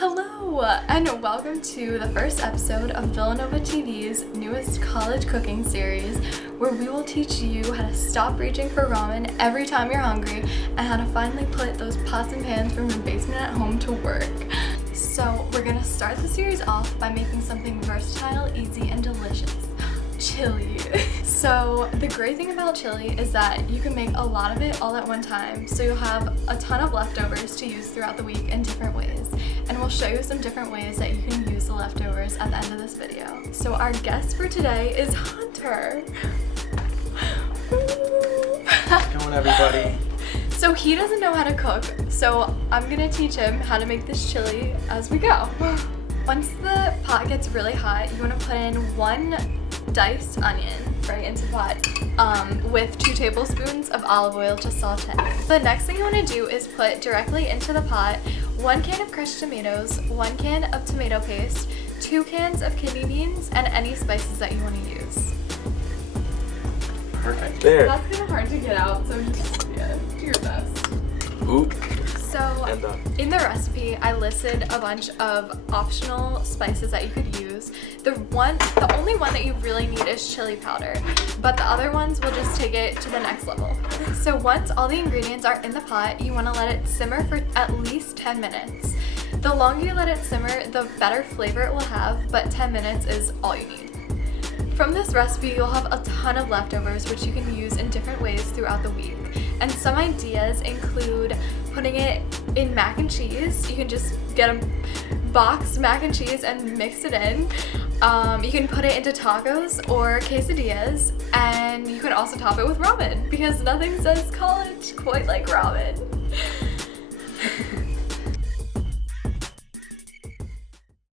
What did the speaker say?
Hello, and welcome to the first episode of Villanova TV's newest college cooking series, where we will teach you how to stop reaching for ramen every time you're hungry and how to finally put those pots and pans from your basement at home to work. So we're gonna start the series off by making something versatile, easy, and delicious. Chili. So the great thing about chili is that you can make a lot of it all at one time, so you'll have a ton of leftovers to use throughout the week in different ways, and we'll show you some different ways that you can use the leftovers at the end of this video. So our guest for today is Hunter. How's going, everybody? So he doesn't know how to cook, so I'm gonna teach him how to make this chili as we go. Once the pot gets really hot, you want to put in 1 diced onion right into the pot with 2 tablespoons of olive oil to saute. The next thing you want to do is put directly into the pot 1 can of crushed tomatoes, 1 can of tomato paste, 2 cans of kidney beans, and any spices that you want to use. Perfect. There. That's kind of hard to get out, so just do your best. Oop. So in the recipe, I listed a bunch of optional spices that you could use. The only one that you really need is chili powder, but the other ones will just take it to the next level. So once all the ingredients are in the pot, you want to let it simmer for at least 10 minutes. The longer you let it simmer, the better flavor it will have, but 10 minutes is all you need. From this recipe, you'll have a ton of leftovers which you can use in different ways throughout the week. And some ideas include putting it in mac and cheese. You can just get a boxed mac and cheese and mix it in. You can put it into tacos or quesadillas, and you can also top it with ramen, because nothing says college quite like ramen.